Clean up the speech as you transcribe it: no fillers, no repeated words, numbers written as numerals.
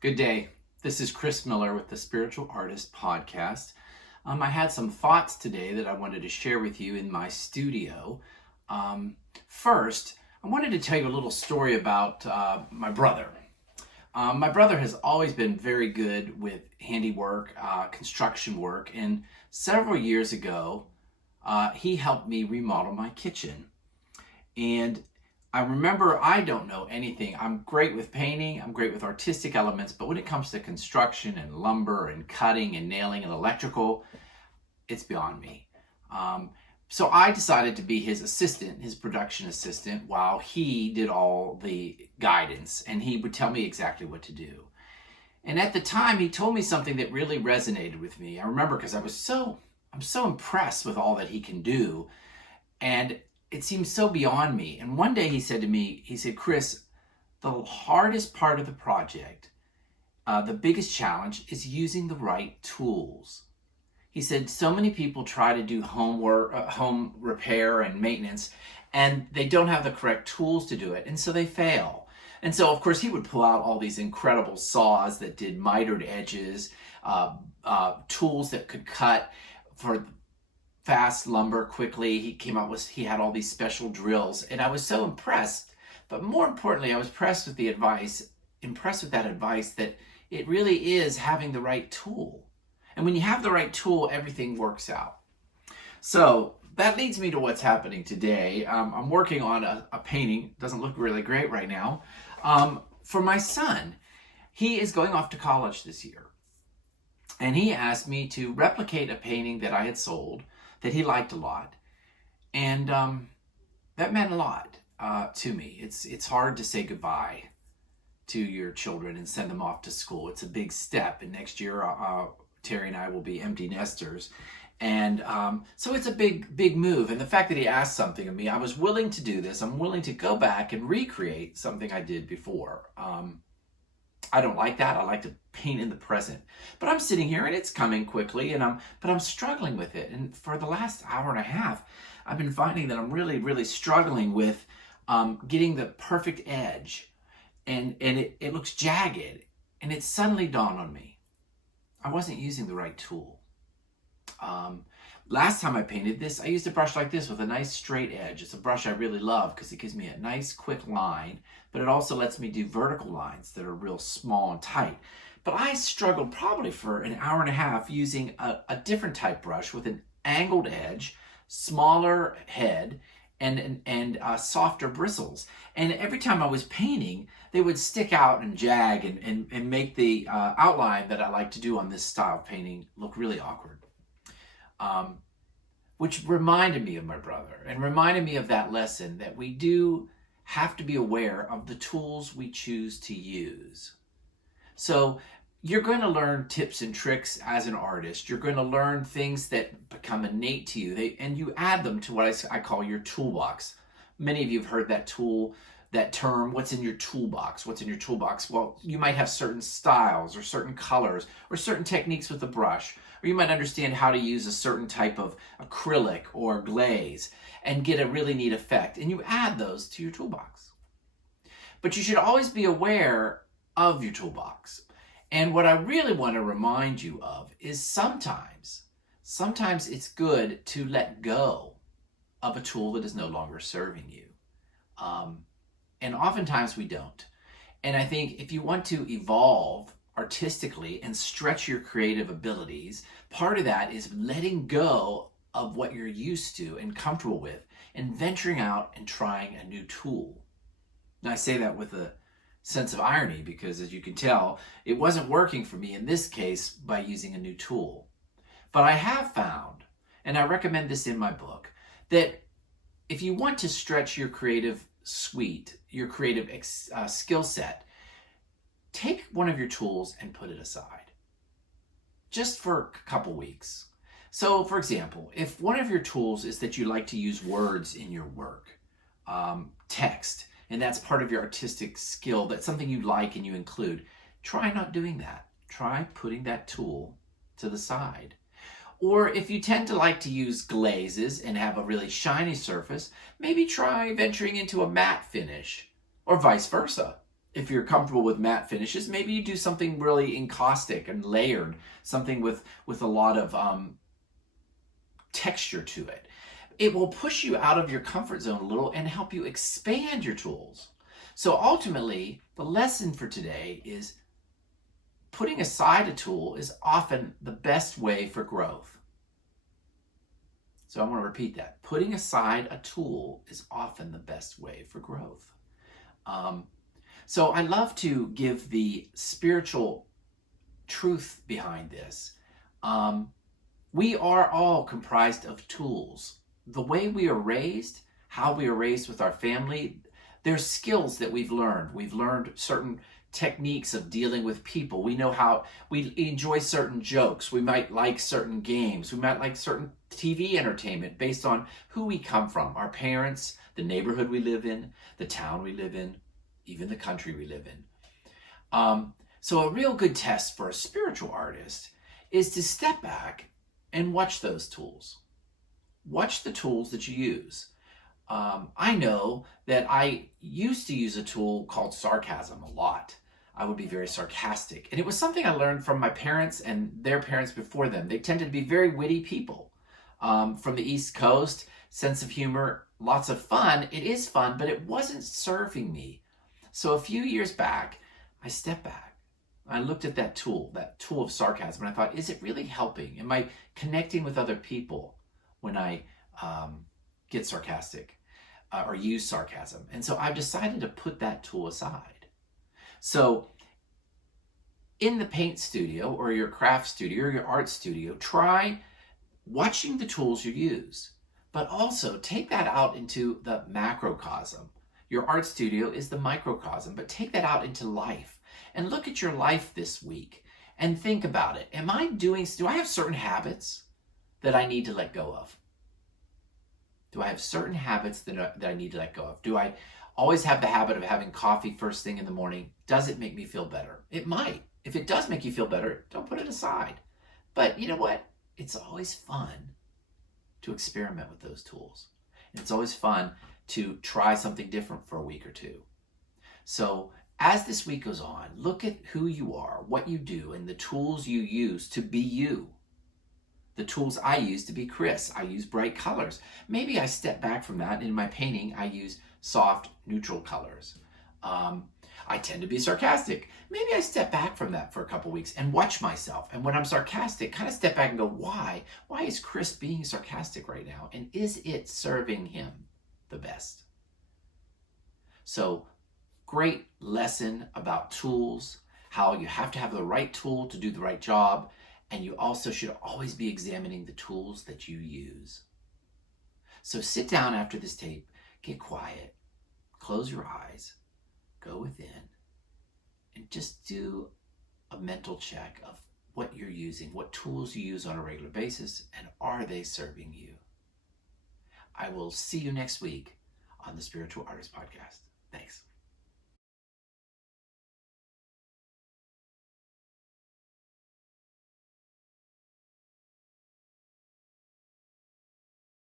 Good day. This is Chris Miller with the Spiritual Artist Podcast. I had some thoughts today that I wanted to share with you in my studio. First, I wanted to tell you a little story about my brother. My brother has always been very good with handiwork, construction work, and several years ago, he helped me remodel my kitchen. And I remember I don't know anything. I'm great with painting, I'm great with artistic elements, but when it comes to construction and lumber and cutting and nailing and electrical, it's beyond me. So I decided to be his assistant, his production assistant, while he did all the guidance, and he would tell me exactly what to do. And at the time, he told me something that really resonated with me. I remember because I'm so impressed with all that he can do, and it seems so beyond me. And one day he said to me, he said, Chris, the hardest part of the project, the biggest challenge is using the right tools. He said, so many people try to do home repair and maintenance, and they don't have the correct tools to do it, and so they fail. And so, of course, he would pull out all these incredible saws that did mitered edges, tools that could cut for fast lumber quickly. He had all these special drills, and I was so impressed. But more importantly, I was impressed with that advice that it really is having the right tool. And when you have the right tool, everything works out. So that leads me to what's happening today. I'm working on a painting. Doesn't look really great right now. For my son, he is going off to college this year. And he asked me to replicate a painting that I had sold that he liked a lot. And that meant a lot to me. It's hard to say goodbye to your children and send them off to school. It's a big step. And next year, Terry and I will be empty nesters. And so it's a big move. And the fact that he asked something of me, I was willing to do this. I'm willing to go back and recreate something I did before. I don't like that. I like to paint in the present. But I'm sitting here and it's coming quickly, but I'm struggling with it. And for the last hour and a half, I've been finding that I'm really struggling with getting the perfect edge. And it looks jagged. And it suddenly dawned on me, I wasn't using the right tool. Last time I painted this, I used a brush like this with a nice straight edge. It's a brush I really love because it gives me a nice quick line, but it also lets me do vertical lines that are real small and tight. But I struggled probably for an hour and a half using a different type brush with an angled edge, smaller head, and softer bristles. And every time I was painting, they would stick out and jag and make the outline that I like to do on this style of painting look really awkward. Which reminded me of my brother and reminded me of that lesson that we do have to be aware of the tools we choose to use. So you're going to learn tips and tricks as an artist. You're going to learn things that become innate to you, and you add them to what I call your toolbox. Many of you have heard that term, what's in your toolbox? What's in your toolbox? Well, you might have certain styles or certain colors or certain techniques with a brush, or you might understand how to use a certain type of acrylic or glaze and get a really neat effect, and you add those to your toolbox. But you should always be aware of your toolbox. And what I really want to remind you of is sometimes it's good to let go of a tool that is no longer serving you. And oftentimes we don't. And I think if you want to evolve artistically and stretch your creative abilities, part of that is letting go of what you're used to and comfortable with and venturing out and trying a new tool. And I say that with a sense of irony because, as you can tell, it wasn't working for me in this case by using a new tool. But I have found, and I recommend this in my book, that if you want to stretch your creative suite, your creative skill set, take one of your tools and put it aside just for a couple weeks. So, for example, if one of your tools is that you like to use words in your work, text, and that's part of your artistic skill, that's something you like and you include, try not doing that. Try putting that tool to the side. Or if you tend to like to use glazes and have a really shiny surface, maybe try venturing into a matte finish, or vice versa. If you're comfortable with matte finishes, maybe you do something really encaustic and layered, something with a lot of texture to it. It will push you out of your comfort zone a little and help you expand your tools. So ultimately, the lesson for today is putting aside a tool is often the best way for growth. So I want to repeat that. Putting aside a tool is often the best way for growth. So I love to give the spiritual truth behind this. We are all comprised of tools. The way we are raised, how we are raised with our family, there's skills that we've learned. We've learned certain techniques of dealing with people. We know how we enjoy certain jokes. We might like certain games. We might like certain TV entertainment based on who we come from, our parents, the neighborhood we live in, the town we live in, even the country we live in. So a real good test for a spiritual artist is to step back and watch those tools. Watch the tools that you use. I know that I used to use a tool called sarcasm a lot. I would be very sarcastic. And it was something I learned from my parents and their parents before them. They tended to be very witty people. From the East Coast, sense of humor, lots of fun. It is fun, but it wasn't serving me. So a few years back, I stepped back. I looked at that tool of sarcasm, and I thought, is it really helping? Am I connecting with other people when I get sarcastic or use sarcasm? And so I've decided to put that tool aside. So in the paint studio or your craft studio or your art studio, try watching the tools you use, but also take that out into the macrocosm. Your art studio is the microcosm, but take that out into life and look at your life this week and think about it. Do I have certain habits that I need to let go of? Do I have certain habits that I need to let go of? Do I always have the habit of having coffee first thing in the morning? Does it make me feel better? It might. If it does make you feel better, don't put it aside. But you know what? It's always fun to experiment with those tools. And it's always fun to try something different for a week or two. So as this week goes on, look at who you are, what you do, and the tools you use to be you. The tools I use to be Chris. I use bright colors. Maybe I step back from that. In my painting, I use soft, neutral colors. I tend to be sarcastic. Maybe I step back from that for a couple weeks and watch myself. And when I'm sarcastic, kind of step back and go, why? Why is Chris being sarcastic right now? And is it serving him the best? So, great lesson about tools, how you have to have the right tool to do the right job. And you also should always be examining the tools that you use. So sit down after this tape, get quiet, close your eyes, go within, and just do a mental check of what you're using, what tools you use on a regular basis, and are they serving you? I will see you next week on the Spiritual Artist Podcast. Thanks.